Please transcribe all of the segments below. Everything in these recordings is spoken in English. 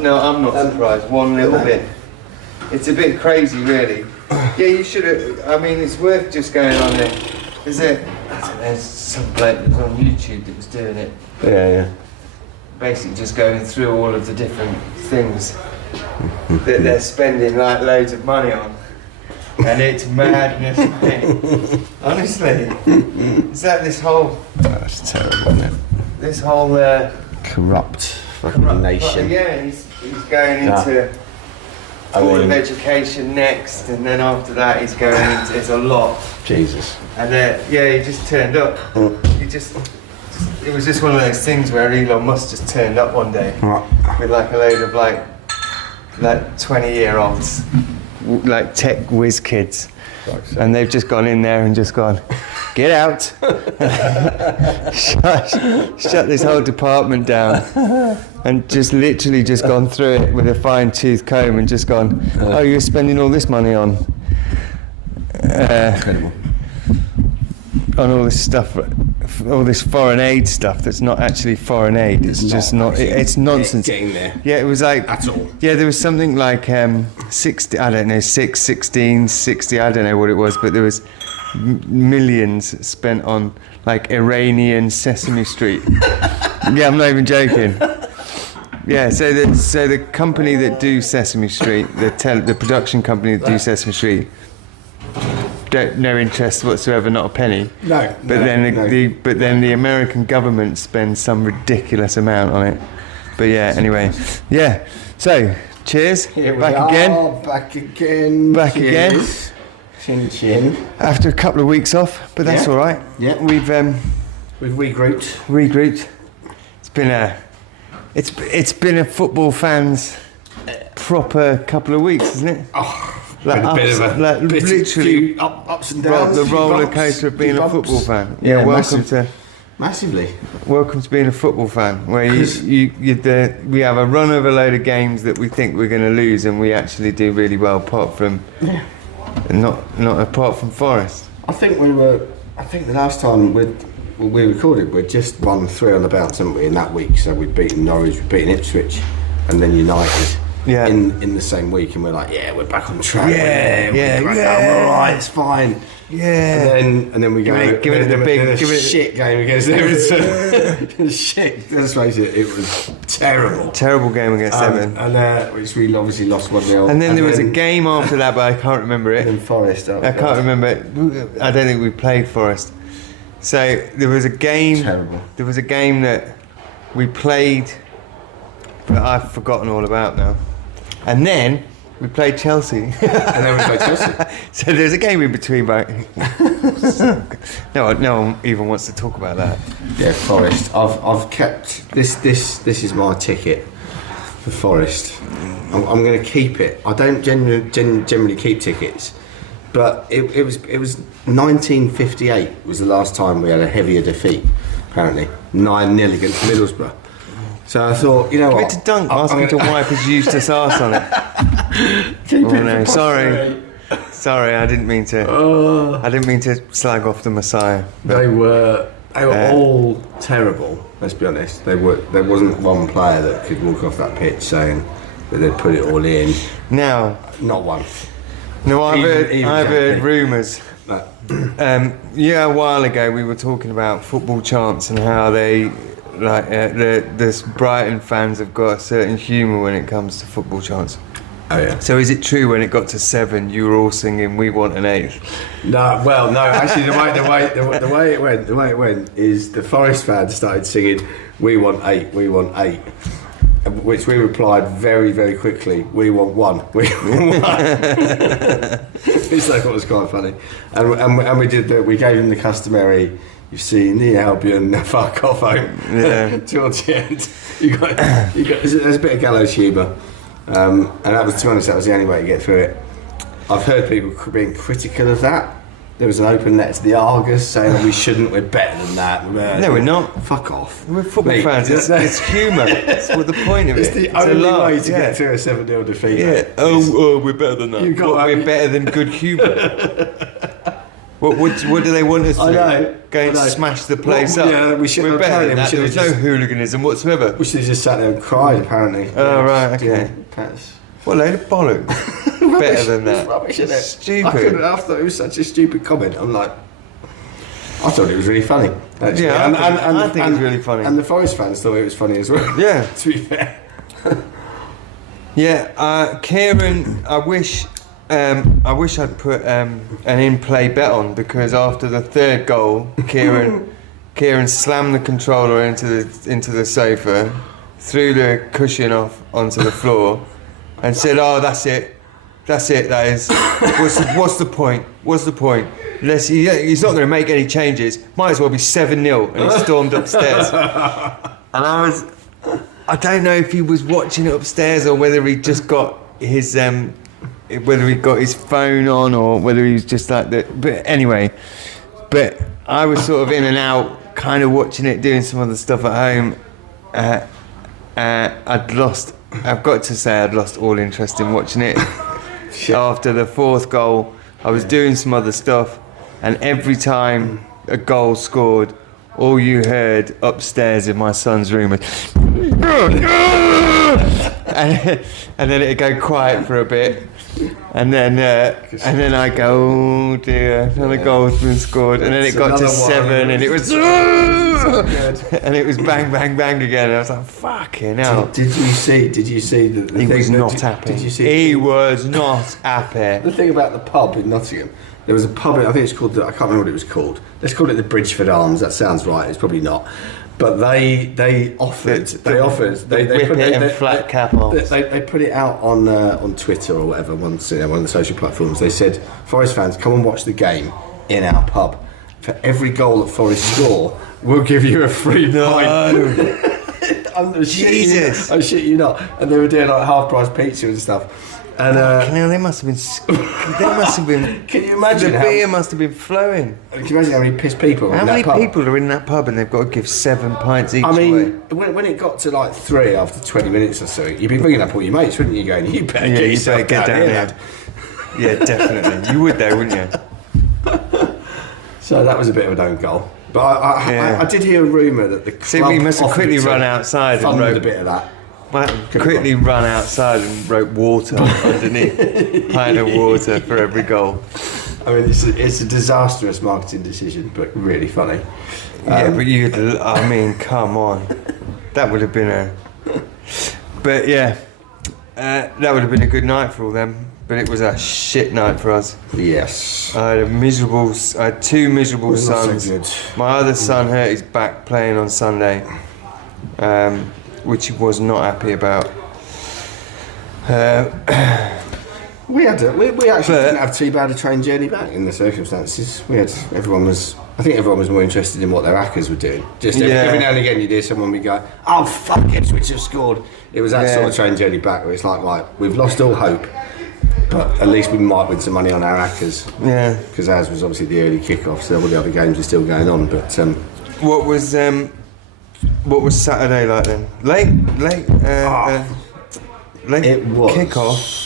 No, I'm not surprised. One little bit. It's a bit crazy, really. Yeah, you should have. I mean, it's worth just going on there. Is it? There's some bloke that was on YouTube that was doing it. Yeah. Basically, just going through all of the different things that they're spending like loads of money on. And it's madness, mate. Honestly. It's like this whole... That's terrible, isn't it? This whole... corrupt fucking nation. Yeah, he's going into Board of Education next, and then after that he's going into... It's a lot. Jesus. And he just turned up. It was just one of those things where Elon Musk just turned up one day with like a load of like 20-year-olds. Like tech whiz kids, and they've just gone in there and just gone, get out, shut this whole department down, and just literally just gone through it with a fine-tooth comb and just gone, oh, you're spending all this money on all this stuff, all this foreign aid stuff that's not actually foreign aid. It's just not. It's nonsense. Getting there. Yeah, it was like at all. Yeah, there was something like 60. I don't know, 6, 16, 60. I don't know what it was, but there was millions spent on like Iranian Sesame Street. Yeah, I'm not even joking. Yeah, so the company that do Sesame Street, the production company that do Sesame Street. No interest whatsoever, not a penny. No. But then the American government spends some ridiculous amount on it. But yeah, anyway, yeah. So, cheers. Back again. Cheers. Chin chin. After a couple of weeks off, but that's all right. Yeah. We've regrouped. It's been a football fan's proper couple of weeks, isn't it? Oh. Like literally ups and downs. The roller coaster of being a football fan. Yeah, massively. Welcome to being a football fan, where we have a run of a load of games that we think we're going to lose, and we actually do really well, apart from not apart from Forest. I think the last time we recorded, we'd just won 3 on the bounce, haven't we, in that week? So we'd beaten Norwich, we'd beaten Ipswich, and then United. Yeah. In the same week, and we're like, we're back on track. Yeah. We're all right, it's fine. Yeah. And then we go give it the big shit game against Everton. Shit. Let's face it was terrible. Terrible game against Everton. And which we obviously lost 1-0. And then there was a game after that, but I can't remember it. And Forest. I can't remember it. I don't think we played Forest. So there was a game. Terrible. There was a game that we played, but I've forgotten all about now. And then we played Chelsea. And then we played Chelsea. So there's a game in between, but no one even wants to talk about that. Yeah, Forest. I've kept this. This is my ticket for Forest. I'm going to keep it. I don't generally keep tickets, but it was 1958 was the last time we had a heavier defeat. Apparently 9-0 against Middlesbrough. So I thought, you know what? Give it to Dunk, ask him to wipe his useless arse on it. Sorry, I didn't mean to. I didn't mean to slag off the Messiah. They were all terrible. Let's be honest. There wasn't one player that could walk off that pitch saying that they'd put it all in. Now, not one. No, I've heard rumours. A while ago we were talking about football chants and how they. The Brighton fans have got a certain humour when it comes to football chants. Oh yeah. So is it true when it got to 7, you were all singing "We Want an 8th"? No, well, no. Actually, the way it went is the Forest fans started singing "We Want 8, we want 8," which we replied very, very quickly. "We want 1, we want 1." It's like it was quite funny, and we did that. We gave them the customary. You've seen the Albion fuck off home. Yeah. Towards the end, you got. There's a bit of gallows humour, and that was, to be honest, that was the only way to get through it. I've heard people being critical of that. There was an open letter to the Argus saying that we shouldn't. We're better than that. No, we're not. Fuck off. We're football fans. It's humour. That's what the point of it. It's the only way to get through a 7-0 defeat. Yeah. Oh, we're better than that. We're better than good humour. What do they want us to I know, do? Go and I know. smash the place Well, up? yeah, we should- We're better apparently than we that. should There have was no just- hooliganism whatsoever. We should have just sat there and cried, apparently. Oh, right, okay. That's What a load of bollocks. Better than that. It's rubbish, isn't it? Stupid. I thought it was such a stupid comment. I'm like, I thought it was really funny. Actually. Yeah, I think it's really funny. And the Forest fans thought it was funny as well. Yeah. To be fair. Yeah, Kieran, I wish I'd put an in-play bet on, because after the third goal, Kieran slammed the controller into the sofa, threw the cushion off onto the floor, and said, "Oh, that's it. That is. What's the point? What's the point? He's not going to make any changes. Might as well be 7-0." And he stormed upstairs. And I don't know if he was watching it upstairs or whether he just got his phone on, or whether he was just like that. But anyway, I was sort of in and out, kind of watching it, doing some other stuff at home. I've got to say, I'd lost all interest in watching it. After the fourth goal, I was doing some other stuff, and every time a goal scored, all you heard upstairs in my son's room was and then it'd go quiet for a bit, and then I go, "Oh dear, another goal's been scored," and then it got to 7, and it was and it was bang bang bang again, and I was like, "Fucking hell!" Did you see the He thing was that- not happy. Did you see He was not happy. the thing about the pub in Nottingham? There was a pub. I think it's called. I can't remember what it was called. Let's call it the Bridgeford Arms. That sounds right. It's probably not. But they offered. They Whip it and flat cap arms. They put it out on Twitter or whatever. One of the social platforms. They said, "Forest fans, come and watch the game in our pub. For every goal that Forest score, we'll give you a free pint." Jesus. I shit you not. And they were doing like half price pizza and stuff. And They must have been. can you imagine The how? beer must have been flowing. Can you imagine how many pissed people? How in many that pub? people are in that pub and they've got to give 7 pints each I away? mean, when it got to like 3 after 20 minutes or so, you'd be bringing up all your mates, wouldn't you? Going, you better Yeah, get you yourself better get down here, there. lad." Yeah, definitely. You would though, wouldn't you? So that was a bit of an own goal. But Yeah. I did hear a rumour that the club So we must have offered quickly to run outside and fund wrote a bit of that. Quickly run outside and wrote water underneath. Pint of water for every goal. I mean, it's a disastrous marketing decision, but really funny. Yeah, but come on. That would have been a... But yeah, that would have been a good night for all them. But it was a shit night for us. Yes. I had 2 miserable Well, not so sons. good. My other son hurt his back playing on Sunday, which he was not happy about. We actually didn't have too bad a train journey back in the circumstances. I think everyone was more interested in what their hackers were doing. Just every now and again you'd hear someone be go, "Oh fuck, Ipswich have scored." It was that sort of train journey back where it's like, right, we've lost all hope, but at least we might win some money on our hackers. Yeah. Because ours was obviously the early kick-off, so all the other games are still going on. But What was Saturday like then? Late it was kick-off.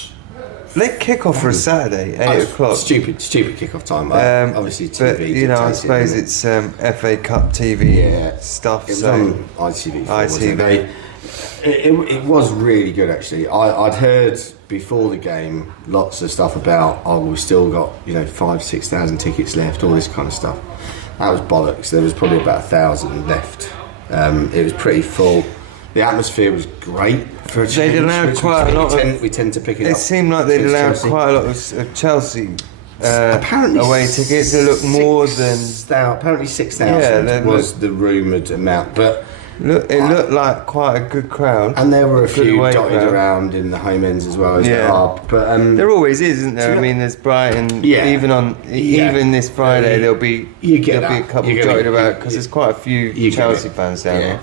Late kick-off for a Saturday, 8 o'clock. Stupid kick-off time. Obviously, TV. But I suppose it's. it's FA Cup TV stuff. It was So on ITV. ITV. It was really good actually. I'd heard before the game lots of stuff about we've still got 5,000-6,000 tickets left, all this kind of stuff. That was bollocks. There was probably about 1,000 left. It was pretty full. The atmosphere was great for a change. They'd allowed quite a lot of... We tend to pick it up. It seemed like they'd against allowed Chelsea. quite a lot of Chelsea Apparently away tickets. They looked more than... Apparently 6,000 was the rumoured amount, but it looked like quite a good crowd. and there were a Good few away dotted crowd. around in the home ends as well as there are. But There always is, isn't there? So I mean, there's Brighton. Yeah. Even this Friday, there'll be You get there'll be a that. couple You're gonna- dotted about because there's quite a few you get Chelsea it. fans down there.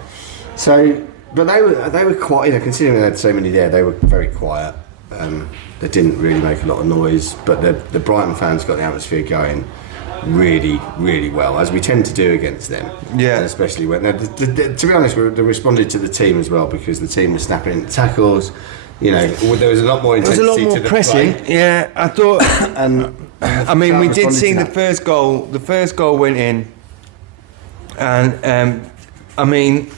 So, but they were quite. Considering they had so many there, they were very quiet. They didn't really make a lot of noise, but the Brighton fans got the atmosphere going really, really well, as we tend to do against them. Yeah. And especially when, to be honest, they responded to the team as well because the team was snapping into tackles. There was a lot more There was intensity a lot more to the pressing. play. Yeah, I thought. And I mean, we did responded see to the that. first goal. The first goal went in, and I mean,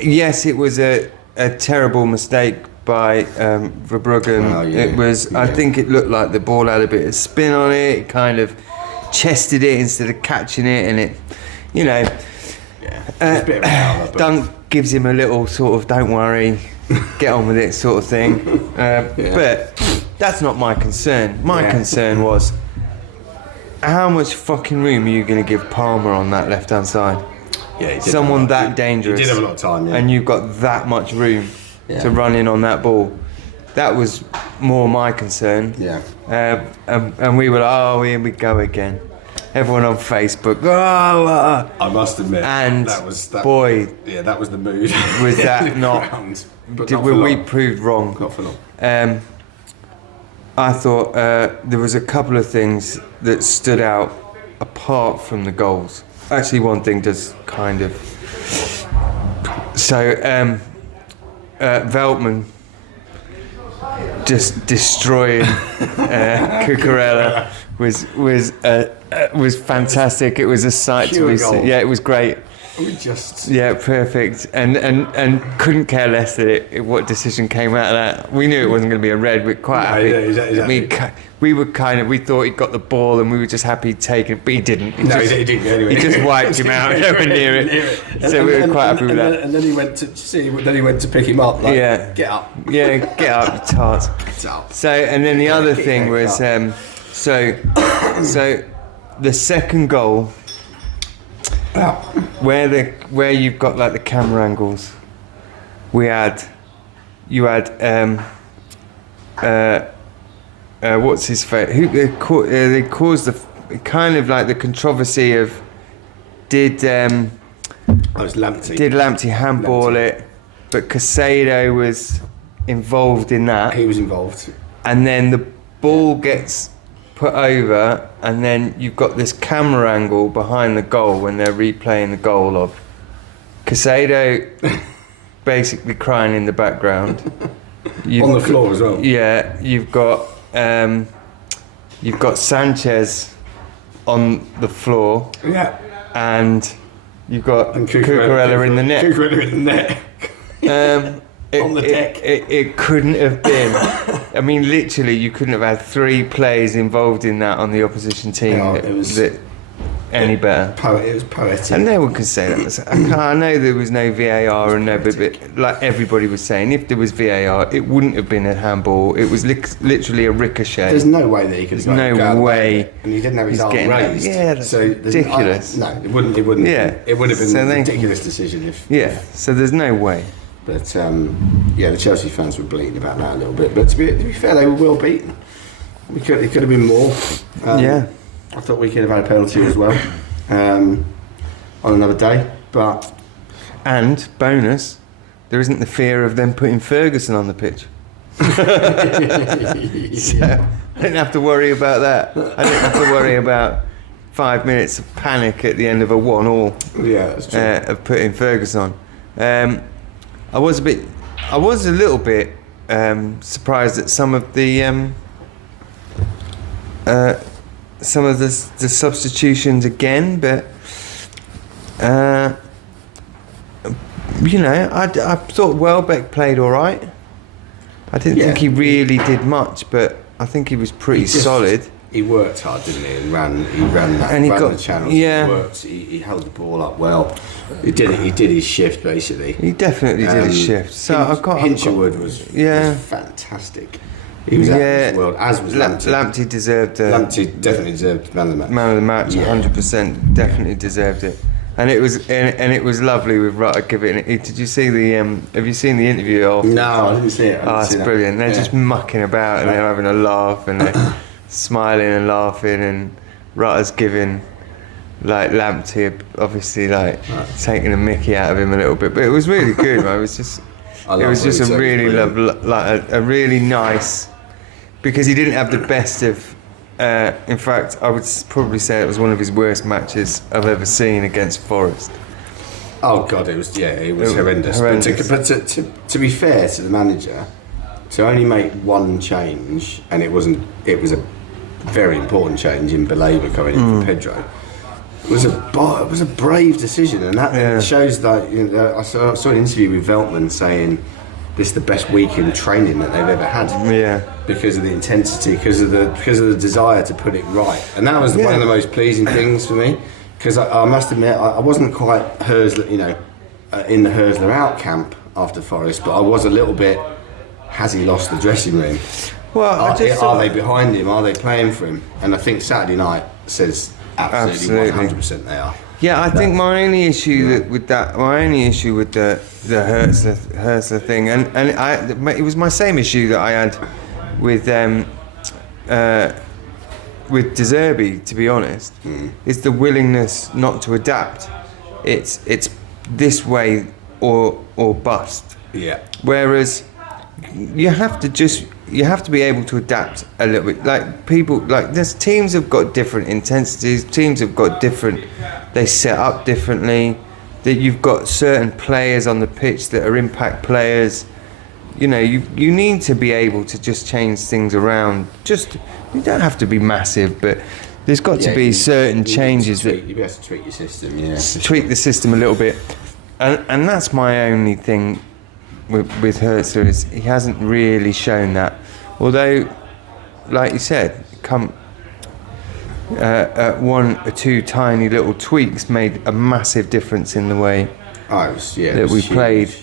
yes, it was a terrible mistake by Verbruggen. Oh, yeah. It was. I Yeah. think it looked like the ball had a bit of spin on it. It kind of chested it instead of catching it, and it, you know, Yeah. It's a bit of a howler, but Dunk gives him a little sort of "don't worry, get on with it" sort of thing. But that's not my concern. My Yeah. concern was, how much fucking room are you going to give Palmer on that left-hand side? yeah, he did Someone have a lot- that dangerous. He did have a lot of time, yeah. And you've got that much room Yeah. to run in on that ball. That was more my concern. Yeah. And we were like, oh, here we go again. Everyone on Facebook, oh, I must admit, and that was boy, Yeah, that was the mood. was that in the not- ground, but did not for we long. proved wrong. Not for long. I thought there was a couple of things that stood out apart from the goals. Actually, one thing does kind of. So, Veltman just destroying Cucurella was fantastic. It was a sight to Pure be goal. seen. Yeah, it was great. We just Yeah, perfect. And couldn't care less that what decision came out of that. We knew it wasn't going to be a red. We're quite No, happy. yeah, exactly. We were we thought he got the ball and we were just happy to take it, but he didn't. He no, just, he didn't go anywhere. he just wiped him out, nowhere near it. So we were quite happy with that. And then he went to see. Then he went to pick him up. Like, Yeah. get up. Yeah, get up, you tart. Get up. So, and then the other Kick thing that was, up. so the second goal, where you've got like the camera angles, you had what's his face? Who they caused the kind of like the controversy of did I was Lamptey. Lamptey handball Lamptey. it, but Casado was involved in that. He was involved. And then the ball gets put over, and then you've got this camera angle behind the goal when they're replaying the goal of Casado basically crying in the background. On the floor as well. Yeah, you've got Sanchez on the floor, Yeah. and you've got And Cucurella in the net. Cucurella in the net. On the deck. It couldn't have been. I mean, literally, you couldn't have had 3 players involved in that on the opposition team No, it was- that any better. It was poetic. And no one can say that. I know there was no VAR and no, but like everybody was saying, if there was VAR, it wouldn't have been a handball. It was literally a ricochet. There's no way that he could have There's gone no down way there. And he didn't have his he's arm getting that. raised. Yeah, that's there's- ridiculous. No, it wouldn't. It wouldn't. Yeah. It would have been So a they- ridiculous decision if. Yeah, so there's no way. But yeah, the Chelsea fans were bleating about that a little bit. But to be fair, they were well beaten. It could have been more. Yeah. I thought we could have had a penalty as well on another day. But And bonus, there isn't the fear of them putting Ferguson on the pitch. So I didn't have to worry about that. I didn't have to worry about 5 minutes of panic at the end of a 1-1 yeah, that's true. of putting Ferguson on. I was a little bit surprised at some of the substitutions again, but you know, I thought Welbeck played all right. I didn't Yeah. think he really did much, but I think he was pretty solid. He worked hard, didn't he? And ran that, And he ran got- the channels. yeah. He worked. He held the ball up well. He did his shift basically. He definitely did his shift. So I've got Hinchelwood was Yeah. fantastic. He was out of this world, as was Lamptey. Lamptey deserved Lamptey definitely deserved man of the match. man of the match. Yeah. 100% definitely deserved it. And it was lovely with Rutter giving it. Did you see the? Have you seen the interview? Of, No, I didn't see it. I Oh, didn't it's see that. brilliant. They're Yeah. just mucking about and they're having a laugh and they're smiling and laughing, and Rutter's giving like Lamptey obviously like taking a mickey out of him a little bit, but it was really good, man. It was just I it love was what just he a said, really brilliant. a really nice, because he didn't have the best of. In fact, I would probably say it was one of his worst matches I've ever seen against Forest. Oh God, it was It was horrendous. horrendous. But to be fair to the manager, to only make one change, and it was a very important change in Baleba coming in for Pedro. It was a brave decision, and that shows that. I saw an interview with Veltman saying this is the best week in training that they've ever had. Yeah. Because of the intensity, because of the desire to put it right, and that was one of the most pleasing things for me. Because I must admit, I wasn't quite Hersler, in the Hersler out camp after Forest, but I was a little bit. Has he lost the dressing room? Well, are they behind him? Are they playing for him? And I think Saturday night says absolutely 100% they are. Yeah, I think my only issue with the Hersler thing, and it was my same issue that I had with De Zerbi, to be honest, is the willingness not to adapt. It's this way or bust. Yeah. Whereas you have to be able to adapt a little bit. Like there's teams have got different intensities. Teams have got different. They set up differently. That you've got certain players on the pitch that are impact players. You need to be able to just change things around. You don't have to be massive, but there's got to be certain changes that you have to tweak your system. Yeah. Tweak the system a little bit, and that's my only thing. With Herzler is he hasn't really shown that, although, like you said, one or two tiny little tweaks made a massive difference in the way that we played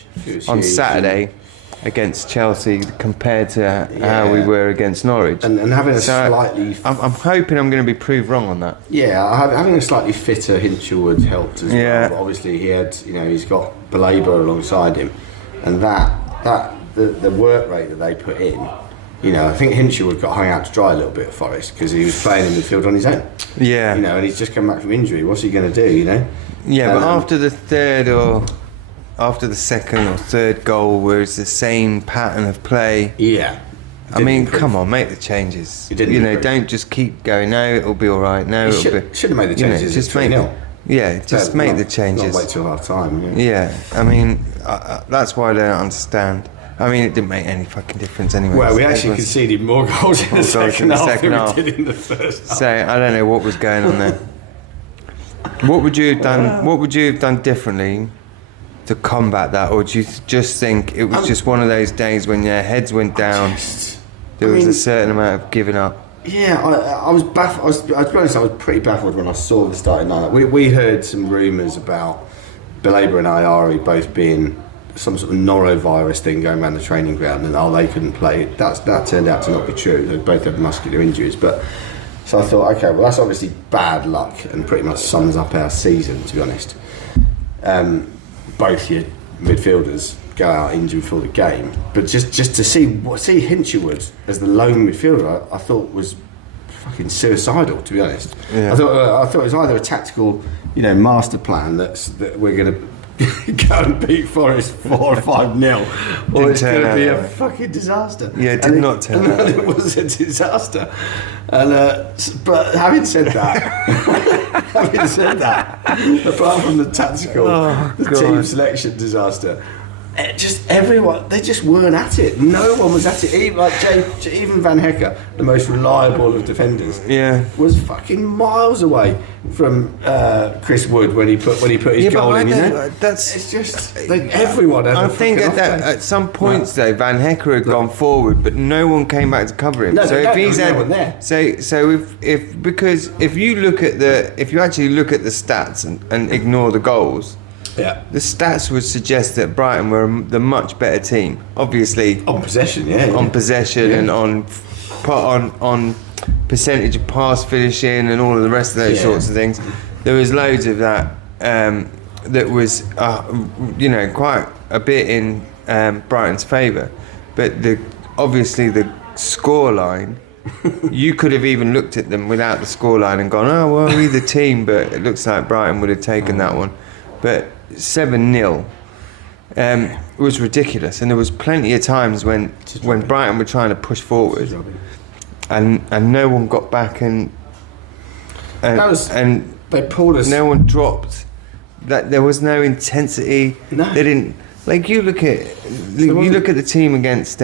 on Saturday against Chelsea compared to how we were against Norwich. And having a slightly... I'm hoping I'm going to be proved wrong on that. Yeah, having a slightly fitter Hinshelwood helped as well. But obviously he had, he's got Baleba alongside him. And the work rate that they put in, I think Hinshelwood got hung out to dry a little bit at Forest because he was playing in midfield on his own. Yeah. And he's just come back from injury. What's he going to do, Yeah, but after the second or third goal where it's the same pattern of play. Yeah. I mean, come on, make the changes. Don't just keep going, no, it'll be all right, no, it'll be... Should have made the changes just make the changes. Not wait till half time. Yeah, I mean, that's why I don't understand. I mean, it didn't make any fucking difference anyway. Well, we actually conceded more goals in the second half than we did in the first half. So I don't know what was going on there. What would you have done? What would you have done differently to combat that, or do you just think it was just one of those days when your heads went down? There was a certain amount of giving up. Yeah, I was baffled. To be honest, I was pretty baffled when I saw the starting lineup. We heard some rumours about Baleba and Ayari both being some sort of norovirus thing going around the training ground, and they couldn't play. That turned out to not be true. They both had muscular injuries, so I thought, okay, well that's obviously bad luck and pretty much sums up our season, to be honest. Both your midfielders go out injured for the game, but just to see Hinshelwood as the lone midfielder, I thought was fucking suicidal, to be honest. Yeah. I thought it was either a tactical, master plan that we're going to go and beat Forest 4 or 5-0, or it's going to be a fucking disaster. Yeah, it did not turn out. It was a disaster. And but having said that, apart from the tactical, team selection disaster, everyone, they just weren't at it. No one was at it. Even Van Hecker, the most reliable of defenders, was fucking miles away from Chris Wood when he put his goal in. It's just everyone. I think at some points though, Van Hecker had gone forward, but no one came back to cover him. If you actually look at the stats and ignore the goals. Yeah. The stats would suggest that Brighton were the much better team. Obviously, on possession, and on percentage of pass finishing and all of the rest of those sorts of things. There was loads of that. That was, quite a bit in Brighton's favour. But obviously the scoreline. You could have even looked at them without the scoreline and gone, oh well, we're the team, but it looks like Brighton would have taken that one. But 7-0 was ridiculous, and there was plenty of times when Brighton were trying to push forward, and no one got back, and they pulled us. No one dropped. That there was no intensity. No. They didn't. Like you look at the team against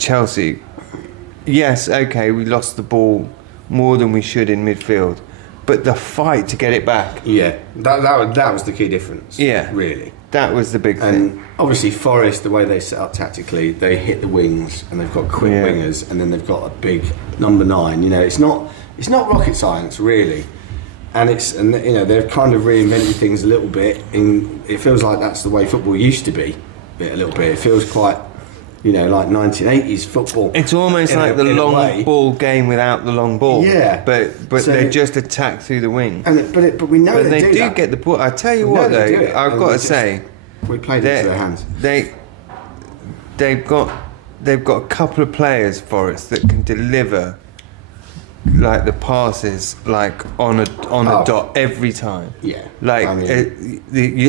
Chelsea. yes, okay, we lost the ball more than we should in midfield, but the fight to get it back, Yeah, that was the key difference. Yeah. Really. that was the big thing. And obviously, Forest, the way they set up tactically, they hit the wings and they've got quick Yeah. wingers, and then they've got a big number 9. You know, it's not rocket science really, and they've kind of reinvented things a little bit. It feels like that's the way football used to be, a little bit. It feels quite, like 1980s football. It's almost like the long ball game without the long ball. Yeah. But So- they just attack through the wing. But we know But they do that. get the ball. I tell you We know what, they do though, it, I've and got we to just- say, we played into their hands. they've got a couple of players, Forest, that can deliver like the passes like on a dot every time. Yeah. Like I mean-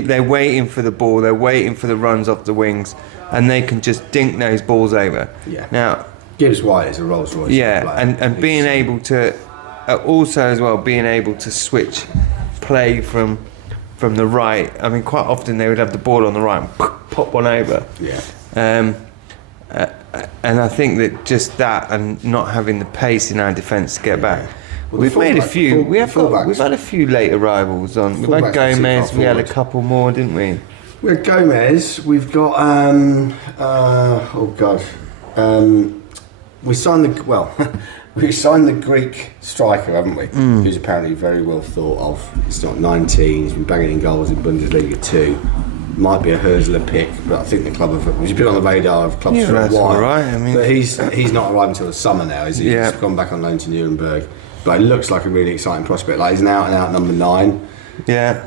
they're waiting for the ball, they're waiting for the runs off the wings, and they can just dink those balls over. Yeah. Now, Gibbs White is a Rolls Royce. yeah, player. and being able to also as well being able to switch play from the right. I mean, quite often they would have the ball on the right and pop one over. Yeah. And I think that just that and not having the pace in our defence to get back. Well, We've the made a fullback- few. the We've fullbacks- had a few late arrivals on. We've had Fullbacks are too Gomez. far We had a forward. couple more, didn't we? We've got Gomez. We've got we signed we signed the Greek striker, haven't we? Who's apparently very well thought of. He's not 19. He's been banging in goals in Bundesliga 2. Might be a Herzler pick, but I think the club he's been on the radar of clubs Yeah, for a that's while. all right, I mean- but he's not arrived until the summer now, is he? Yeah. He's gone back on loan to Nuremberg, but it looks like a really exciting prospect. Like, he's an out and out number 9. Yeah.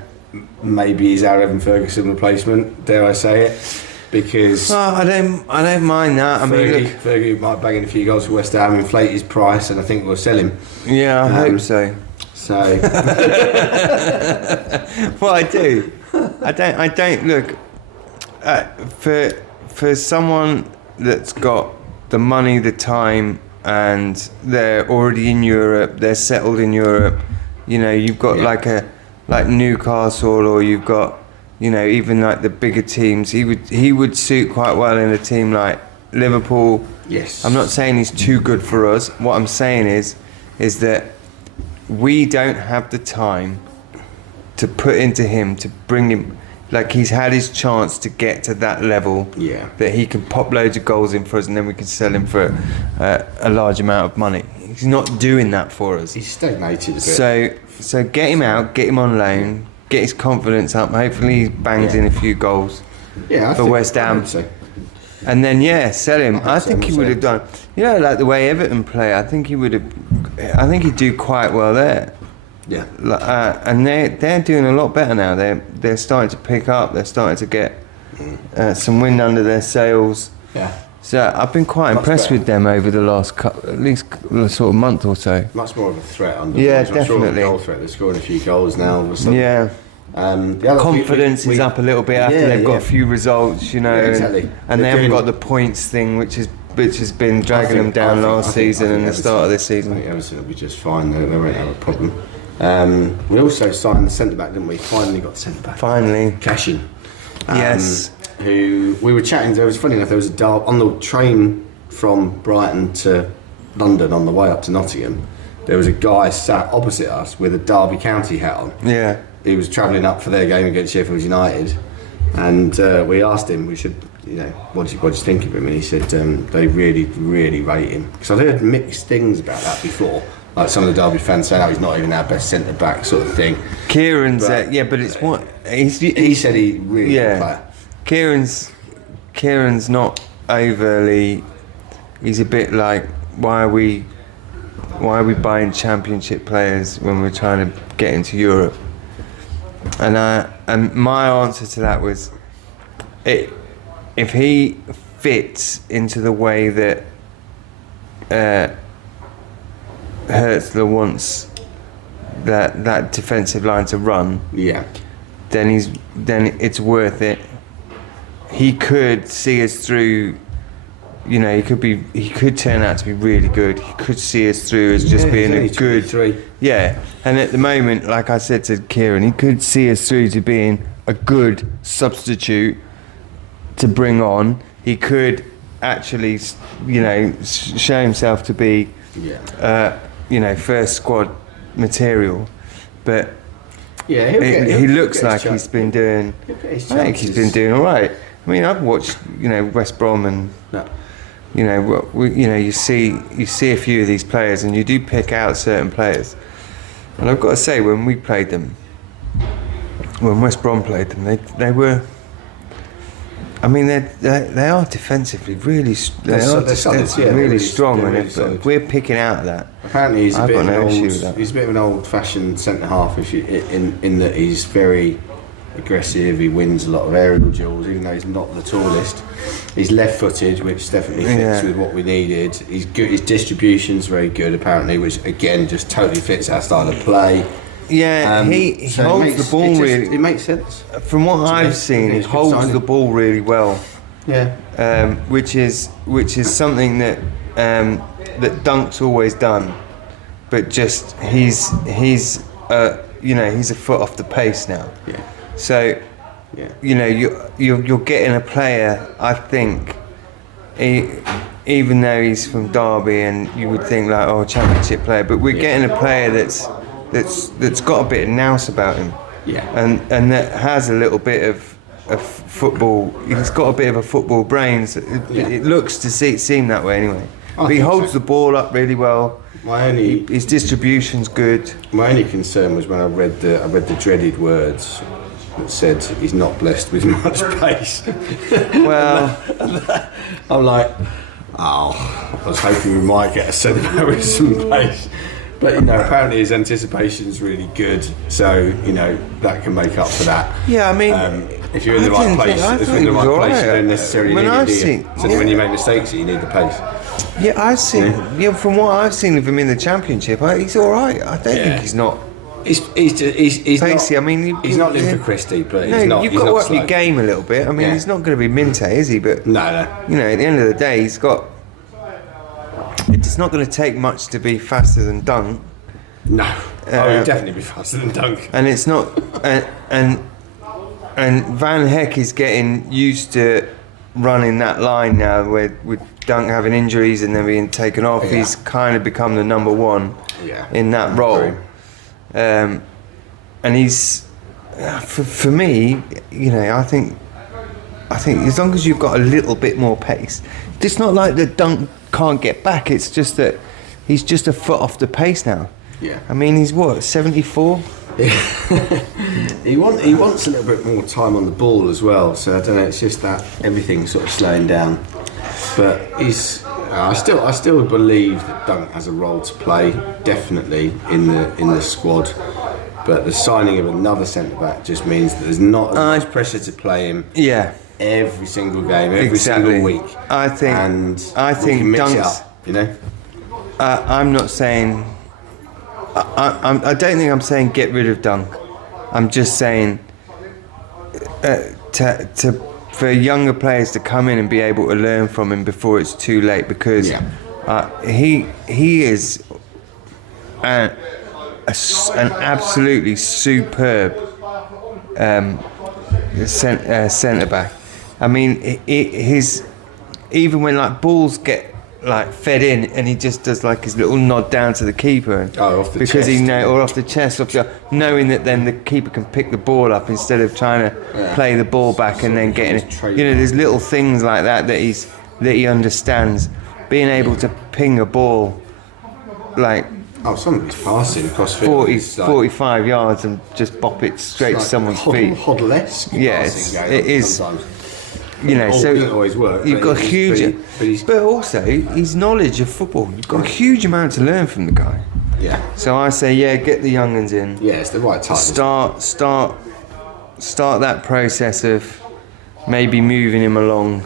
Maybe he's our Evan Ferguson replacement. Dare I say it? Because Oh, I don't mind that. I mean, look. Fergie might bang in a few goals for West Ham, inflate his price, and I think we'll sell him. Yeah, I hope so. So Well, I do. I don't look for someone that's got the money, the time, and they're already in Europe. They're settled in Europe. You've got Yeah. like Newcastle, or you've got even like the bigger teams. He would suit quite well in a team like Liverpool. yes, I'm not saying he's too good for us. What I'm saying is that we don't have the time to put into him to bring him. Like, he's had his chance to get to that level, Yeah. that he can pop loads of goals in for us, and then we can sell him for a large amount of money. He's not doing that for us. he's stagnated a bit. So get him out, get him on loan, get his confidence up. Hopefully he bangs Yeah. in a few goals. Yeah, I for think- West I Ham. would say. And then sell him. I think he so. would have done. Like the way Everton play. I think he'd do quite well there. Yeah, And they're doing a lot better now. They're starting to pick up. They're starting to get some wind under their sails. yeah, So I've been quite Much impressed better. with them over the last at least sort of month or so. much more of a threat under. Yeah, I'm sure of a definitely. goal threat. They're scoring a few goals now. All of a sudden. Yeah. The other Confidence is up a little bit after they've got a few results, exactly. and they They're haven't doing- got the points thing, which has been dragging them down last season and the start of this I season. think Everton will be just fine. They won't have a problem. We also signed the centre back, didn't we? Finally got the centre back. Finally, Cashin. Yes. Who we were chatting to. It was funny enough. There was a on the train from Brighton to London on the way up to Nottingham. There was a guy sat opposite us with a Derby County hat on. yeah. He was travelling up for their game against Sheffield United, and we asked him, what do you think of him? And he said they really, really rate him. Because I'd heard mixed things about that before. Like some of the Derby fans saying, he's not even our best centre back, sort of thing. Kieran's, But- but it's what He said he really good player. Kieran's not overly. He's a bit like, why are we buying championship players when we're trying to get into Europe? And my answer to that was, if he fits into the way that Herzler wants that defensive line to run, Yeah. then it's worth it. He could see us through. He could turn out to be really good. He could see us through as just being a good. 23. Yeah, and at the moment, like I said to Kieran, he could see us through to being a good substitute to bring on. He could actually, show himself to be, first squad material. But he looks like he's been doing. I think he's been doing all right. I mean, I've watched, West Brom and. No. You see a few of these players, and you do pick out certain players. And I've got to say, when we played them, when West Brom played them, they were. I mean, they are defensively really strong, and if we're picking out of that. Apparently, he's a bit of an old-fashioned centre half, in that he's very aggressive. He wins a lot of aerial duels, even though he's not the tallest. He's left-footed, which definitely fits with what we needed. He's good. His distribution's very good, apparently, which again just totally fits our style of play. Yeah, he holds the ball really. It makes sense. From what I've seen, he holds the ball really well. Yeah. Which is something that that Dunk's always done, but just he's a foot off the pace now. Yeah. So, you're getting a player. I think, even though he's from Derby, and you would think like, championship player, but we're getting a player that's got a bit of nous about him. Yeah. And that has a little bit of football. He's got a bit of a football brain. So it looks to seem that way anyway. But he holds the ball up really well. His distribution's good. My only concern was when I read the dreaded words that said he's not blessed with much pace. Well, I'm like, I was hoping we might get a centre-back with some pace. But apparently his anticipation's really good, so that can make up for that. Yeah, I mean, if you're in the right place, you don't necessarily need it. So when you make mistakes, you need the pace. Yeah, I've seen. Yeah, from what I've seen of him in the Championship, he's all right. I don't think he's not. He's pacey. Not, I mean, he's not Linford Christie, but he's not. You've got to work slow. your game a little bit. I mean, he's not going to be Minte, is he? But no. At the end of the day, he's got. It's not going to take much to be faster than Dunk. No, he'll definitely be faster than Dunk. And it's not, and Van Heck is getting used to running that line now, with Dunk having injuries and then being taken off. Yeah. He's kind of become the number one in that role. And he's, for me, I think as long as you've got a little bit more pace, it's not like that Dunk can't get back. It's just that he's just a foot off the pace now. Yeah. I mean, he's 74? Yeah. he wants a little bit more time on the ball as well. So I don't know. It's just that everything's sort of slowing down. But I still believe that Dunk has a role to play, definitely in the squad. But the signing of another centre back just means that there's not as much pressure to play him. Yeah. Every single game, every single week. I think Dunk's. I'm not saying. I don't think I'm saying get rid of Dunk. I'm just saying for younger players to come in and be able to learn from him before it's too late, because he is an absolutely superb centre back. I mean, even when balls get fed in, and he just does his little nod down to the keeper, off the because chest. or off the chest, knowing that then the keeper can pick the ball up instead of trying to play the ball back and then getting it. There's little things like that he understands. Being able to ping a ball somebody's passing across 45 yards and just bop it straight to someone's feet. Hoddle-esque. Yes, it is. Sometimes. So doesn't always work. You've got but also his knowledge of football. You've got a huge amount to learn from the guy. Yeah. So I say, get the young'uns in. Yeah, it's the right time. Start that process of maybe moving him along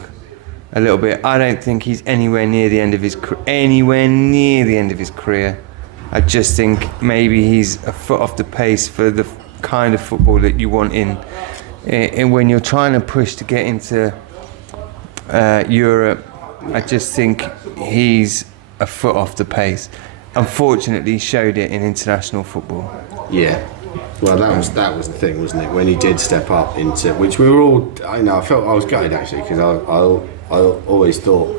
a little bit. I don't think he's anywhere near the end of his career. I just think maybe he's a foot off the pace for the kind of football that you want in when you're trying to push to get into Europe. I just think he's a foot off the pace. Unfortunately, he showed it in international football. Yeah. Well, that was the thing, wasn't it? When he did step up into, which we were all, I felt I was gutted actually, because I always thought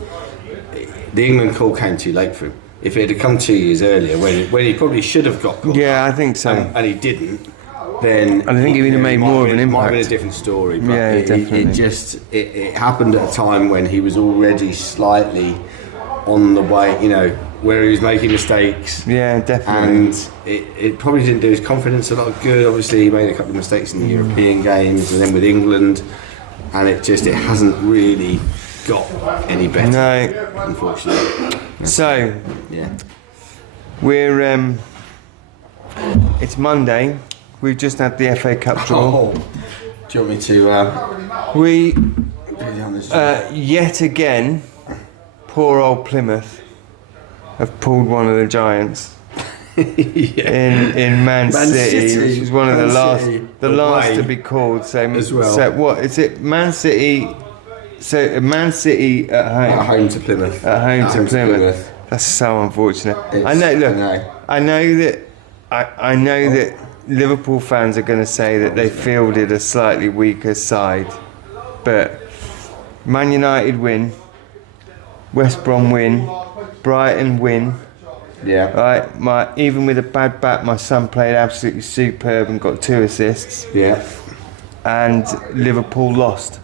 the England call came too late for him. If it had come 2 years earlier, when he probably should have got called, Yeah, I think so. and he didn't, then I think he would have made more of an It might have been a impact. different story. But Yeah, definitely. it happened at a time when he was already slightly on the way, where he was making mistakes. Yeah, definitely. And it probably didn't do his confidence a lot of good. Obviously, he made a couple of mistakes in the European games and then with England, and it hasn't really got any better. No. Unfortunately. So Yeah. we're it's Monday. We've just had the FA Cup draw. Oh, do you want me to? We Put it on this? yet again, poor old Plymouth have pulled one of the giants in Man City, which is one of the Man last City last to away be called. So, as well. so what is it? Man City. So Man City at home. At home to Plymouth. At home to Plymouth. That's so unfortunate. I know. Look, I know that. I know that Liverpool fans are going to say that they fielded a slightly weaker side, but Man United win, West Brom win, Brighton win. Yeah. Right, even with a bad back, my son played absolutely superb and got 2 assists, Yeah. and Liverpool lost.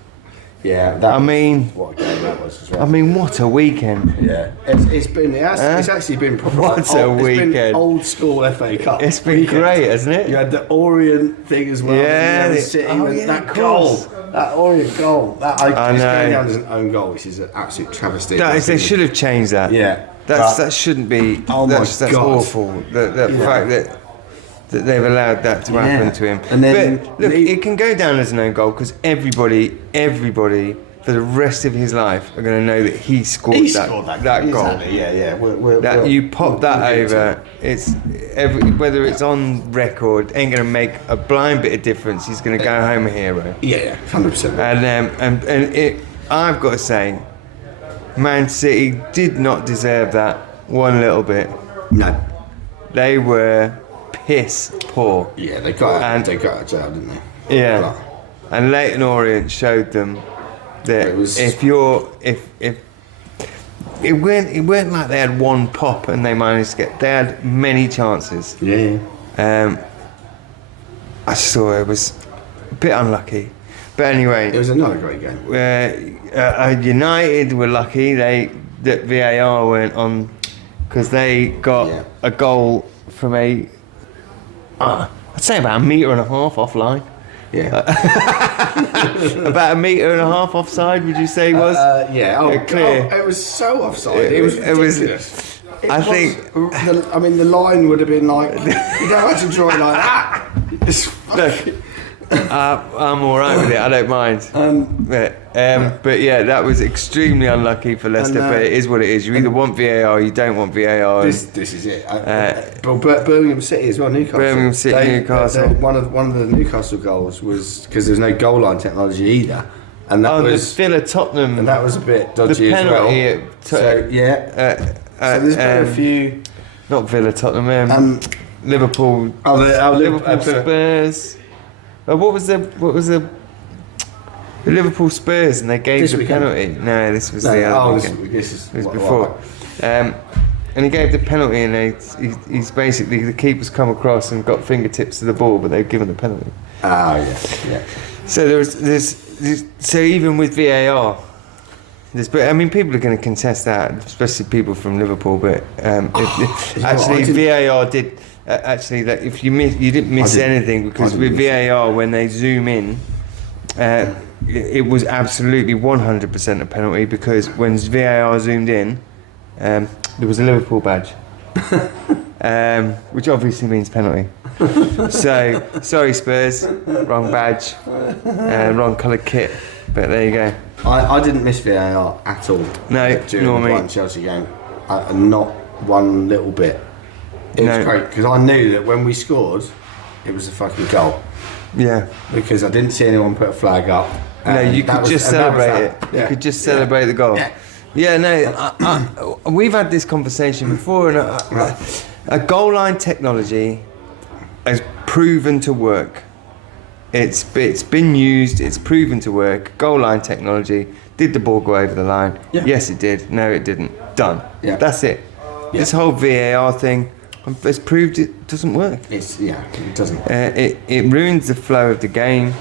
Yeah. That I mean, what a game that was as well. what a weekend! Yeah, it's actually been proper. What a It's been weekend. old school FA Cup. It's been great, hasn't it? You had the Orient thing as well. Yeah, the the- City oh, with yeah, that of goal, course. that Orient goal. I It's know. going down as an own goal, which is an absolute travesty. They should have changed that. Yeah, that shouldn't be. Oh my that's God. awful. The fact that they've allowed that to happen Yeah. to him. And then but look, the- it can go down as an own goal because everybody, for the rest of his life, are going to know that he scored that goal. Exactly. Yeah. That you pop that over, it's whether it's on record, ain't going to make a blind bit of difference. He's going to go home a hero. Yeah, 100%. And it, I've got to say, Man City did not deserve that one little bit. No. They were piss poor. Yeah, they got And- it out, didn't they? Yeah. But- And Leighton Orient showed them that It was- if it weren't like they had one pop and they managed to get. They had many chances. Yeah. I just thought it was a bit unlucky. But anyway, It was another great game. United were lucky that VAR weren't on because they got Yeah. a goal from I'd say about 1.5 meters offline. Yeah. About 1.5 meters offside, would you say was? Yeah. Oh, clear. it was so offside. It was ridiculous. The line would have been like, you don't have to draw it like that. It's Look, I'm all right with it. I don't mind. But yeah, that was extremely unlucky for Leicester. And, but it is what it is. You either want VAR or you don't want VAR. This is it. But Birmingham City as well, Newcastle. Birmingham City, Newcastle. One of the Newcastle goals was because there's no goal line technology either, and that the was Villa Tottenham. a bit dodgy the as well. penalty So there's been a few. Not Villa Tottenham. Liverpool. Liverpool Spurs. What was the Liverpool Spurs, and they gave This the weekend? penalty. No, this was the other weekend. this is It was what- before. And he gave the penalty, and he's basically the keeper's come across and got fingertips to the ball, but they've given the penalty. yeah. So there's so even with VAR, but I mean people are going to contest that, especially people from Liverpool. But actually VAR did. Actually, like if you didn't miss anything because with VAR when they zoom in, it was absolutely 100% a penalty because when VAR zoomed in, there was a Liverpool badge, which obviously means penalty. So sorry Spurs, wrong badge, wrong coloured kit, but there you go. I didn't miss VAR at all. No, during nor the me. Brighton Chelsea game, not one little bit. It was great because I knew that when we scored, it was a fucking goal. Yeah. Because I didn't see anyone put a flag up. No, you could just celebrate it. You could just celebrate the goal. Yeah, no, we've had this conversation before, and a goal line technology has proven to work. It's been used. It's proven to work. Goal line technology Did the ball go over the line? Yeah. Yes, it did. No, it didn't. Done. Yeah. That's it. Yeah. This whole VAR thing has proved it doesn't work. It doesn't. It ruins the flow of the game.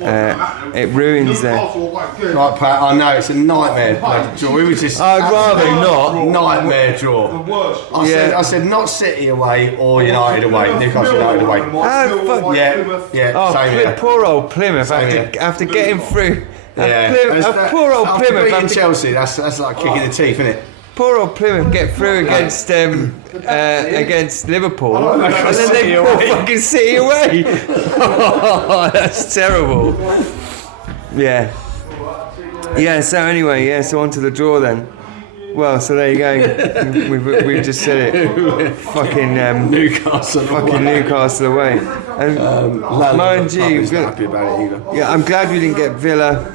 It ruins the. Right, Pat, I know it's a nightmare bloody draw. We were just. I'd rather not. Nightmare draw. I said not City away or United away. Newcastle United away. Oh, fuck. Yeah. Oh, Same here. poor old Plymouth Same after getting through. Yeah. Poor old After Plymouth beating after Chelsea. That's like kicking the teeth, isn't it? Poor old Plymouth get through against Liverpool, and then they City pull away. fucking City away. Oh, that's terrible. Yeah. So anyway, so on to the draw then. Well, so there you go. We've just said it. Fucking Newcastle away. And mind you, not happy about it either. yeah, I'm glad we didn't get Villa.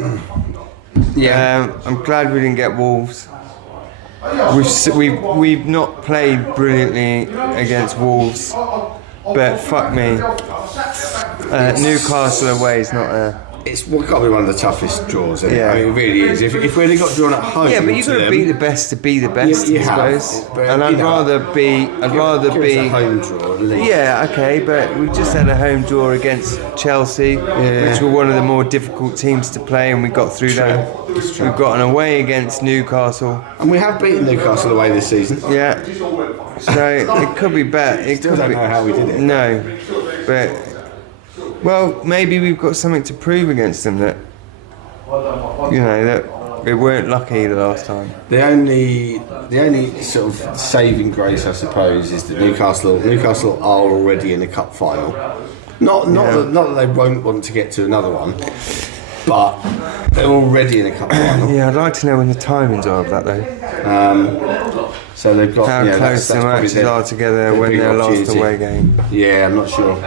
I'm glad we didn't get Wolves. We've not played brilliantly against Wolves, but fuck me, Newcastle away is not a. It's got to be one of the toughest draws. Isn't Yeah. it? I mean, it really is. If we'd have got drawn at home, Yeah, but you've got to them, be the best to be the best, You I have, suppose. but, And I'd you know, rather be. give us a home draw at least. Yeah, okay, but we've just had a home draw against Chelsea, which were one of the more difficult teams to play, and we got through that. It's true. We've got an away against Newcastle. And we have beaten Newcastle away this season. Yeah, so it could be better. It Still could don't be, know how we did it. No, but well, maybe we've got something to prove against them that that we weren't lucky the last time. The only sort of saving grace, I suppose, is that Newcastle are already in the cup final. Not that they won't want to get to another one, but they're already in the cup final. Yeah, I'd like to know when the timings are of that though. So they've got How close the probably matches are together when big their last opportunity. away game. Yeah, I'm not sure.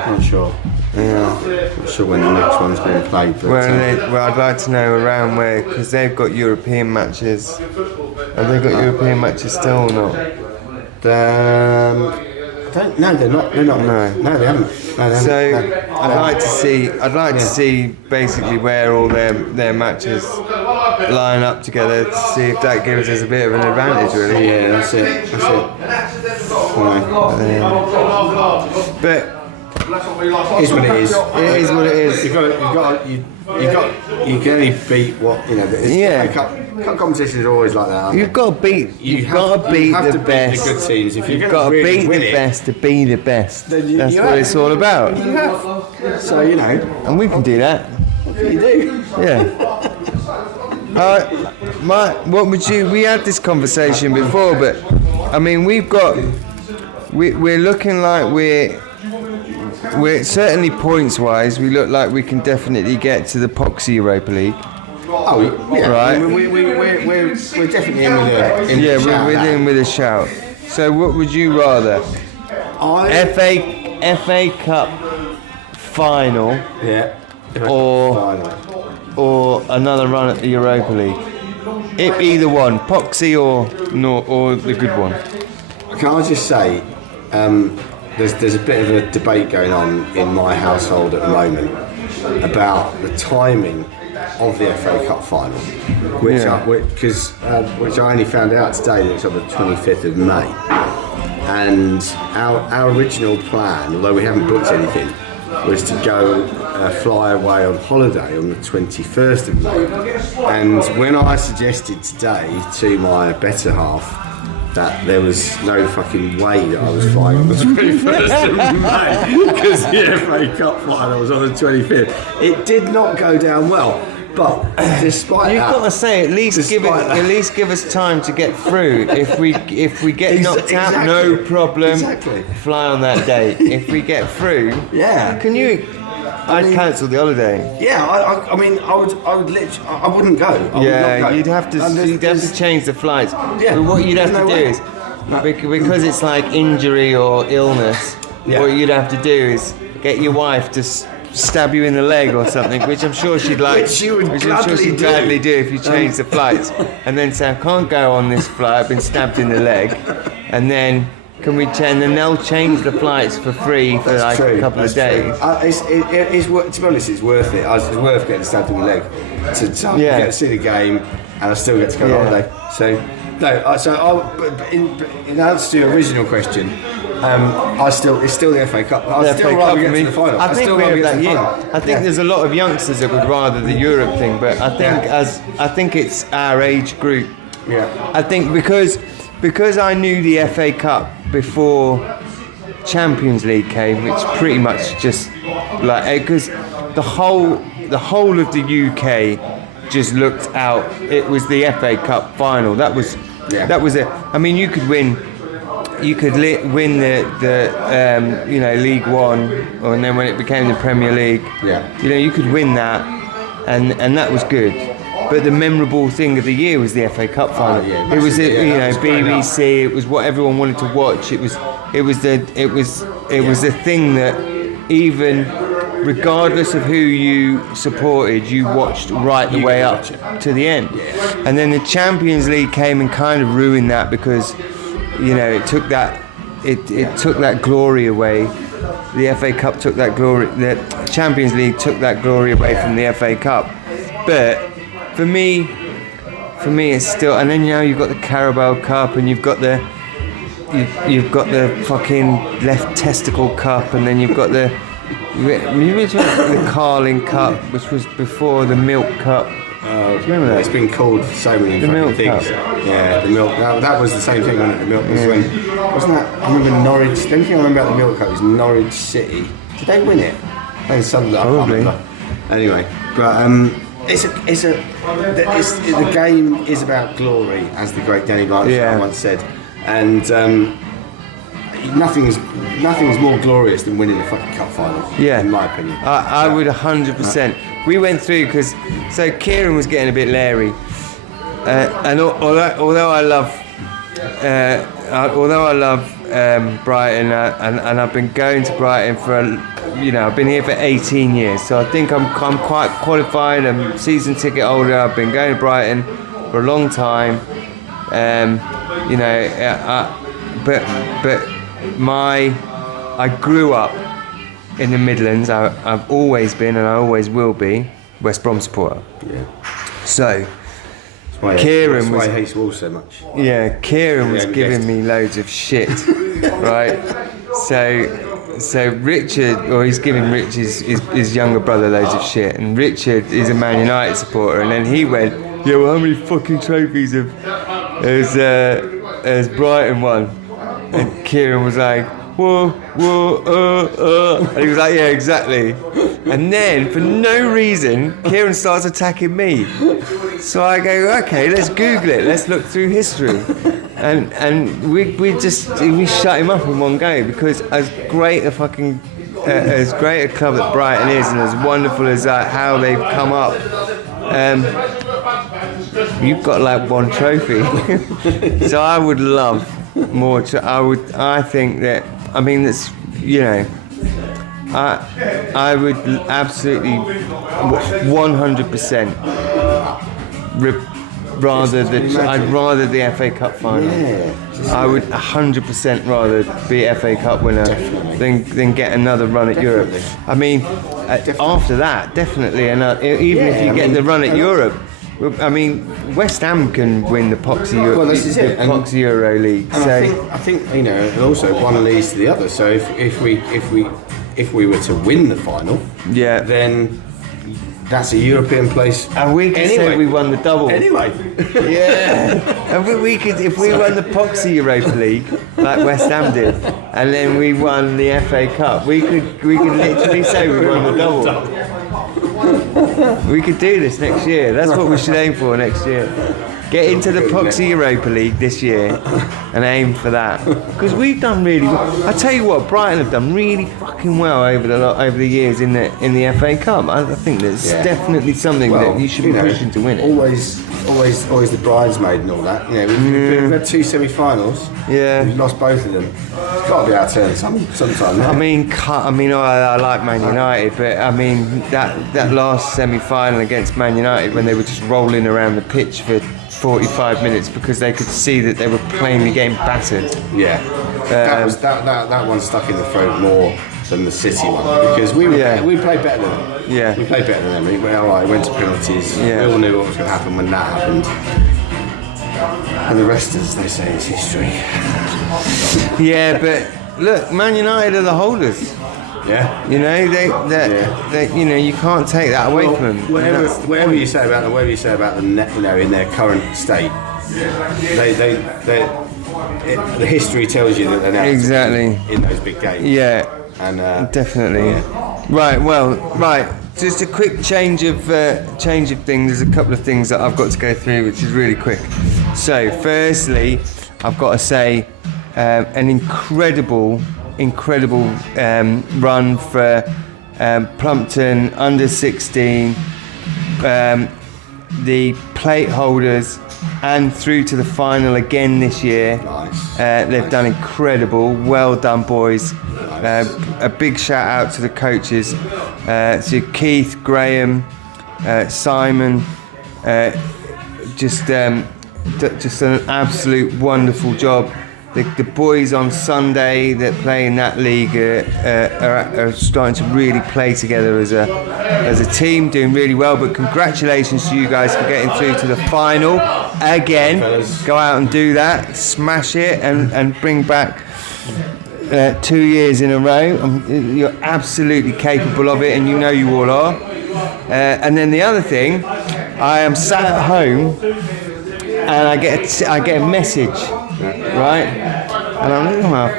Yeah. Not sure when the next one's being played. But, Well, I'd like to know around where, because they've got European matches. Have they got European matches still or not? I don't. No, they're not. They're not. No, they haven't. No, they So haven't. No. I'd like to see basically where all their matches line up together to see if that gives us a bit of an advantage, really. Yeah, that's it. But It is what it is. it is what it is. You can only beat what you know. Yeah. Cup competitions are always like that. Aren't You've got to beat. You've got to beat the best. The good teams. If you're You've going got to really beat win the it, best to be the best. then That's you what have. it's all about. You have. So you know, And we can do that. you do. Yeah. What would you? We had this conversation before, but I mean, we're looking like we're certainly points wise. We look like we can definitely get to the Poxy Europa League. Oh, yeah. Right. We're definitely in with a. Yeah, we're within with a shout. So, what would you rather? FA Cup final Yeah. or another run at the Europa League? Either one, Poxy or the good one. Can I just say, there's a bit of a debate going on in my household at the moment about the timing of the FA Cup final, which I only found out today that it's on the 25th of May, and our original plan, although we haven't booked anything, was to go fly away on holiday on the 21st of May. And when I suggested today to my better half that there was no fucking way that I was flying on the 21st of May because the FA Cup final was on the 25th, it did not go down well. But despite You've that, got to say, at least give us time to get through. If we get knocked out, no problem. Exactly. Fly on that day. If we get through, yeah. can you? I'd cancel the holiday. Yeah, I mean, I would literally, I wouldn't go. I would not go. You'd have to change the flights. Yeah, But what you'd have there's to no do way. is, because it's like injury or illness, Yeah. what you'd have to do is get your wife to stab you in the leg or something, which I'm sure she'd like. Which she would I'm sure she'd gladly gladly do if you change the flights. And then say, I can't go on this flight, I've been stabbed in the leg. And then Can we change? And then they'll change the flights for free for That's like true, a couple that's of days. To be honest, it's worth it. It's worth getting stabbed in the leg to Yeah. get to see the game, and I still get to go on holiday. So, but in answer to your original question, it's still the FA Cup. I'd still rather get to the final. I think still we rather have get to that. the Yeah, final. I think there's a lot of youngsters that would rather the Europe thing, but I think I think it's our age group. Yeah. I think because I knew the FA Cup before Champions League came, which pretty much just like because the whole of the UK just looked out. It was the FA Cup final. That was it. I mean, you could win. You could win the League One, and then when it became the Premier League, you could win that, and that was good. But the memorable thing of the year was the FA Cup final. It was BBC. It was what everyone wanted to watch. It was the thing that even regardless of who you supported, you watched right the way up to the end. And then the Champions League came and kind of ruined that because it took that glory away. The FA Cup took that glory. The Champions League took that glory away from the FA Cup. But for me, it's still. And then you've got the Carabao Cup, and you've got the fucking left testicle cup, and then you've got the Carling Cup, which was before the Milk Cup. Do you remember that? It's been called so many fucking things. Cup. Yeah, the Milk. That was the same thing, wasn't it? The Milk was wasn't that? I remember Norwich. The only thing I remember about the Milk Cup is Norwich City. Did they win it? Probably. I can't remember. Anyway, but the game is about glory, as the great Danny Blanchard once said, and nothing's more glorious than winning the fucking cup final. Yeah, in my opinion. I would 100%. We went through because Kieran was getting a bit leery, and although I love Brighton, and I've been going to Brighton for I've been here for 18 years, so I think I'm quite qualified. I'm season ticket holder. I've been going to Brighton for a long time, but I grew up in the Midlands. I've always been, and I always will be, West Brom supporter. Yeah. So Kieran was. That's why he hates Wolves so much. Yeah, Kieran was giving me loads of shit, right? So Richard, or he's giving his younger brother loads of shit, and Richard is a Man United supporter, and then he went, "Yeah, well, how many fucking trophies has Brighton won?" And Kieran was like, "Whoa, and he was like, "Yeah, exactly." And then, for no reason, Kieran starts attacking me. So I go, "Okay, let's Google it. Let's look through history." And we shut him up in one go, because as great a club that Brighton is, and as wonderful as how they've come up, you've got like one trophy. So I would love more. I think that. I mean, that's I would absolutely 100%. I'd rather the FA Cup final. Yeah, I would 100% rather be FA Cup winner than get another run at Europe. I mean, after that, definitely, and even if you get the run at Europe, I mean, West Ham can win the Poxy Euro League. And I think and also one leads to the other. So if we were to win the final, then that's a European place. And we could say we won the double. Anyway. Yeah. And we could, if we won the Poxy Europa League, like West Ham did, and then we won the FA Cup, we could literally say we won the double. We could do this next year. That's what we should aim for next year. Get into the Poxy Europa League this year and aim for that. Because we've done really well. I tell you what, Brighton have done really fucking well over the years in the FA Cup. I think there's definitely something that you should be pushing to win it. Always the bridesmaid and all that. We've had two semi-finals. Yeah. We've lost both of them. It's got to be our turn sometime. I mean, I like Man United, but I mean that last semi-final against Man United when they were just rolling around the pitch for 45 minutes because they could see that they were plainly getting battered. Yeah, that one stuck in the throat more than the City one because we played better than them. Yeah, we played better than them. We went to penalties. Yeah. We all knew what was going to happen when that happened. And the rest, as they say, is history. Yeah, but look, Man United are the holders. Yeah, you know they you know you can't take that away from them. Whatever you say about them, you know, in their current state, the history tells you that they're now exactly in those big games. Yeah, and definitely. Yeah. Right. Just a quick change of things. There's a couple of things that I've got to go through, which is really quick. So, firstly, I've got to say an incredible run for Plumpton under 16, the plate holders, and through to the final again this year. Nice. They've done incredible. Well done, boys. A big shout out to the coaches, to Keith, Graham, Simon. Just an absolute wonderful job. The boys on Sunday that play in that league are starting to really play together as a team, doing really well. But congratulations to you guys for getting through to the final again. Go out and do that, smash it, and bring back 2 years in a row. You're absolutely capable of it, and you know you all are. And then the other thing, I am sat at home and I get a message, right? And I'm like,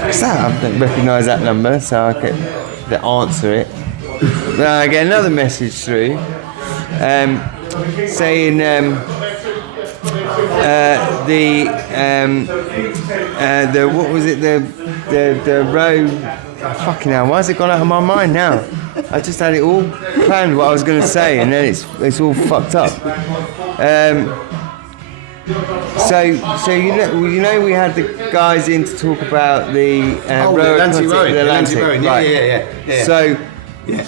what's that? I don't recognise that number, so I get to answer it. Then I get another message through, saying the what was it, the row. Fucking hell, why has it gone out of my mind now? I just had it all planned what I was going to say, and then it's all fucked up. So you know we had the guys in to talk about the row Atlantic Road. Right. Yeah. So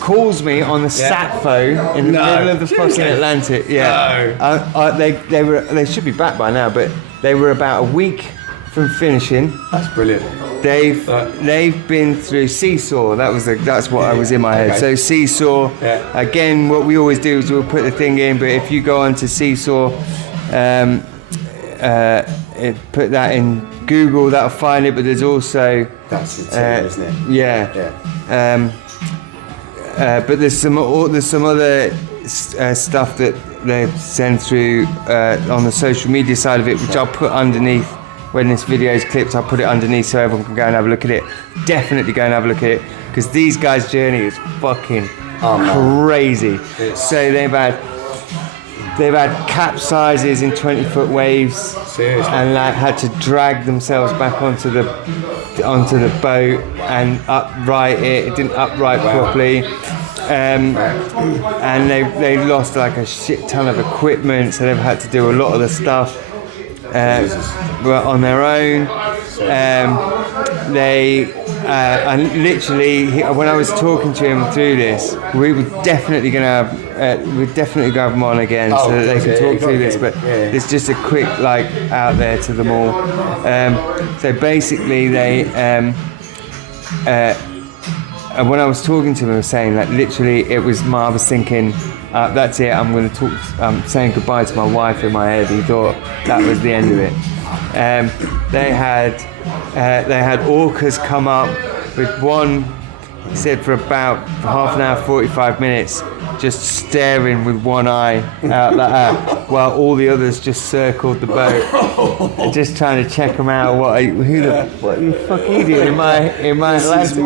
calls me on the sat phone in the middle of the fucking Atlantic. Yeah. No. They should be back by now, but they were about a week from finishing. That's brilliant. They've been through Seesaw. That's what I was in my head. Okay. So Seesaw. Yeah. Again, what we always do is we'll put the thing in, but if you go onto Seesaw, put that in Google, that'll find it. But there's also that's the team, isn't it? Yeah. But there's some other stuff that they've sent through on the social media side of it, which I'll put underneath. When this video is clipped, I'll put it underneath so everyone can go and have a look at it. Definitely go and have a look at it, because these guys' journey is fucking crazy. So they've had capsizes in 20-foot waves. Seriously? And had to drag themselves back onto the boat and upright it. It didn't upright properly. And they lost like a shit ton of equipment, so they've had to do a lot of the stuff on their own. And literally, when I was talking to him through this, we were definitely going to have them on again so that they can talk through this. But it's just a quick out there to them all. So basically, they. And when I was talking to him, I was saying literally, I was thinking, that's it. I'm going to talk. I'm saying goodbye to my wife in my head. He thought that was the end of it. They had orcas come up with one. He said for about half an hour, 45 minutes, just staring with one eye out like that, while all the others just circled the boat, just trying to check them out. What the fuck are you doing in my Atlantic?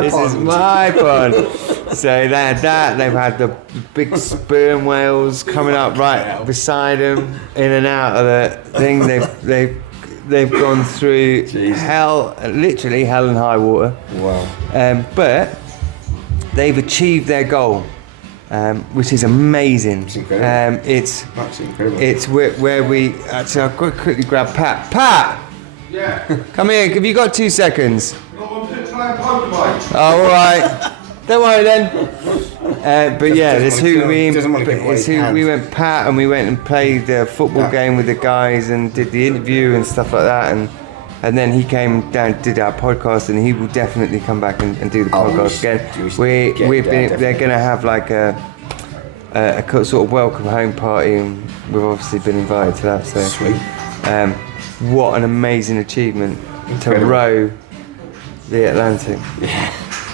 This is my pond. So they had that. They've had the big sperm whales coming up right beside them, in and out of the thing. They've gone through hell, literally hell and high water. Wow. But they've achieved their goal, which is amazing. It's incredible. That's incredible. It's where we actually. I've got to quickly grab Pat. Pat. Yeah. Come here. Have you got 2 seconds? No, I'm just trying to poke. Oh, all right. Don't worry then. But yeah, that's who we. Doesn't want to give away It's his who we hand. went Pat, and we went and played the football Yeah. game with the guys and did the interview and stuff like that, and then he came down, did our podcast, and he will definitely come back and do the podcast again. They're going to have like a sort of welcome home party, and we've obviously been invited to that. So Sweet. what an amazing achievement Incredible. to row the Atlantic.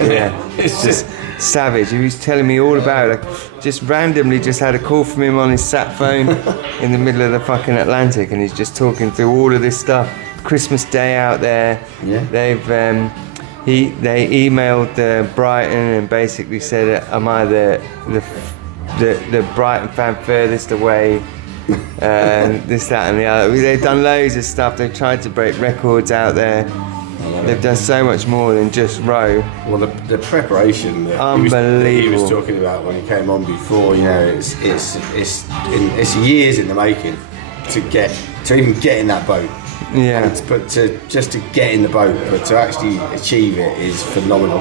Yeah, It's just savage. He was telling me all about it. Like, just randomly just had a call from him on his sat phone in the middle of the fucking Atlantic, and he's just talking through all of this stuff. Christmas Day out there. Yeah. They've they emailed Brighton and basically said, am I the Brighton fan furthest away? This, that, and the other. They've done loads of stuff. They've tried to break records out there. They've done so much more than just row. Well, the preparation that Unbelievable. he was talking about when he came on before, you know, it's years in the making to even get in that boat. Yeah. But just to get in the boat, but to actually achieve it is phenomenal.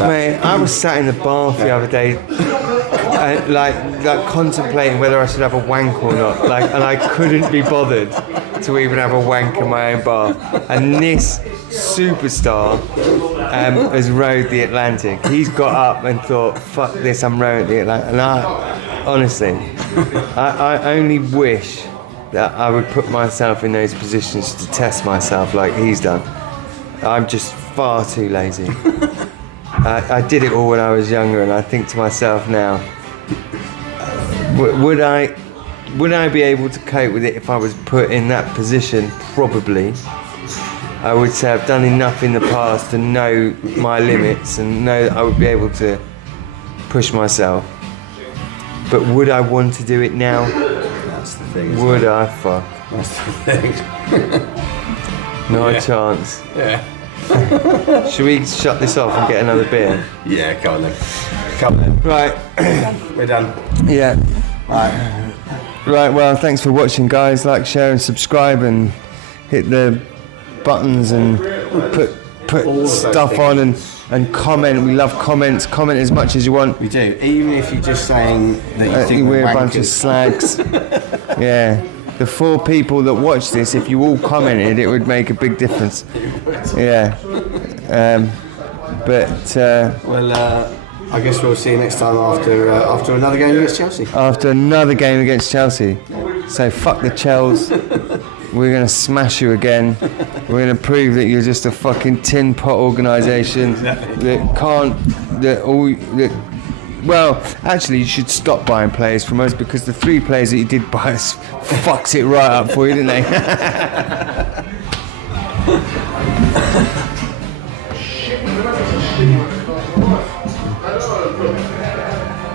Mate, I was sat in the bath the other day, like contemplating whether I should have a wank or not, and I couldn't be bothered to even have a wank in my own bath. And this superstar has rowed the Atlantic. He's got up and thought, "Fuck this, I'm rowing the Atlantic." And I only wish that I would put myself in those positions to test myself like he's done. I'm just far too lazy. I did it all when I was younger, and I think to myself now, would I be able to cope with it if I was put in that position? Probably. I would say I've done enough in the past to know my limits and know that I would be able to push myself. But would I want to do it now? That's the thing. isn't Would it? I fuck? That's the thing. Not a chance. Yeah. Should we shut this off and get another beer? Yeah, come on then. Come on Right. then. We're done. Yeah. Right. Right, well, thanks for watching, guys. Like, share, and subscribe, and hit the buttons and put All of those stuff on and comment. We love comments. Comment as much as you want. We do. Even if you're just saying that you think We're we're a bunch of wankers. slags. Yeah. The 4 people that watch this, if you all commented, it would make a big difference. Yeah. Well, I guess we'll see you next time after another game against Chelsea. After another game against Chelsea. So fuck the Chels. We're going to smash you again. We're going to prove that you're just a fucking tin pot organisation well, actually, you should stop buying players from us, because the 3 players that you did buy us fucked it right up for you, didn't they?